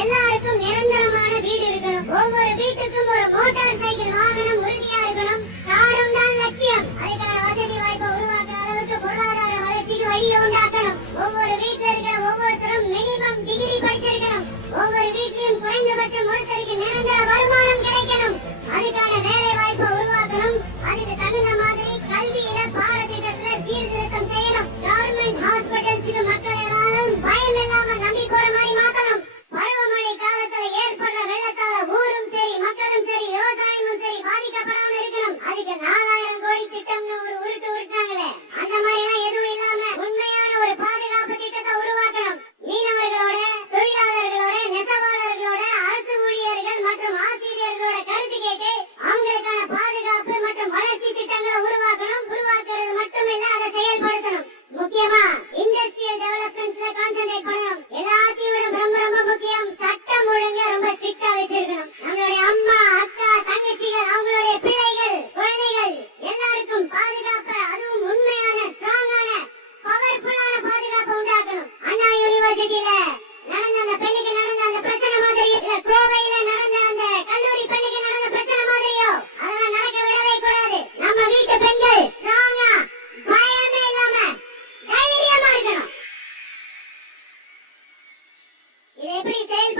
எல்லாருக்கும் நிரந்தரமான வீடு இருக்கணும். ஒவ்வொரு வீட்டுக்கும் ஒரு மோட்டார் சைக்கிள் வாகனம் உறுதியா இருக்கணும். காரும் தான் லட்சியம். அதுக்கான வசதி வாய்ப்பை உருவாக்குற அளவுக்கு பொருளாதார வளர்ச்சிக்கு வழியை உண்டாக்கணும். ஒவ்வொரு வீட்டுல இருக்கிற ஒவ்வொருத்தரும் மினிமம் டிகிரி படிச்சிருக்கணும். ஒவ்வொரு வீட்லயும் குறைந்தபட்சம் ஒருத்தருக்கு நிரந்தர வருமானம் கிடைக்கணும். அதுக்கான வேலை வாய்ப்பை உருவாக்கணும். அதுக்கு தகுந்த மாதிரி கல்வியில பாடத்திட்டத்துல சீர்திருத்தம் செய்யணும். கவர்மெண்ட் ஹாஸ்பிட்டல்ஸுக்கு மக்கள் எல்லாரும் பயம் இல்லாம நம்பி போற மாதிரி மாத்தணும். பருவமழை காலத்துல ஏற்படுற வெள்ளத்தால ஊரும் சரி மக்களும் சரி விவசாயமும் சரி பாதிக்கப்படாம இருக்கணும். அதுக்கு 4000 கோடி திட்டம்னு ஒரு உருட்டு உருட்டாங்களே, அந்த மாதிரி எல்லாம் எதுவும் இல்லாம உண்மையான ஒரு பாதுகாப்பு திட்டத்தை உருவாக்கணும். மீனவர்களோட, தொழிலாளர்களோட, நெசவாளர்களோட, அரசு ஊழியர்கள் மற்றும் ஆசிரியர்களோட கருத்து கேட்டு அவங்களுக்கான பாதுகாப்பு மற்றும் வளர்ச்சி திட்டங்களை உருவாக்கணும். உருவாக்குறது மட்டும் இல்ல, அதை செயல்படுத்தணும். முக்கியமா இண்டஸ்ட்ரியல் டெவலப்மெண்ட்ஸ்ல கான்சென்ட்ரேட் பண்ணணும். எல்லாத்தையும் விட ரொம்ப ரொம்ப முக்கியம், சட்டம் ஒழுங்க ரொம்ப ஸ்ட்ரிக்ட்டா வச்சிருக்கணும். நம்மளுடைய அம்மா, அக்கா, தங்கச்சிகள், அவங்களுடைய பிள்ளைகள், குழந்தைகள் எல்லாருக்கும் பாதுகாப்பு, அதுவும் உண்மையான ஸ்ட்ராங்கான பவர்ஃபுல்லான பாதுகாப்பு உண்டாக்கணும். அண்ணா யூனிவர்சிட்டியில நடந்த அந்த பெண்ணுக்கு நடந்த அந்த பிரச்சனை மாதிரி, இல்ல கோவையில நடந்த அந்த கல்லூரி பெண்ணுக்கு நடந்த பிரச்சனை மாதிரியோ அதெல்லாம் நடக்க விடவே கூடாது. நம்ம வீட்டு பெண்கள் ஸ்ட்ராங்கா பயமே இல்லாம தைரியமா இருக்கணும். இதை எப்படி செயல்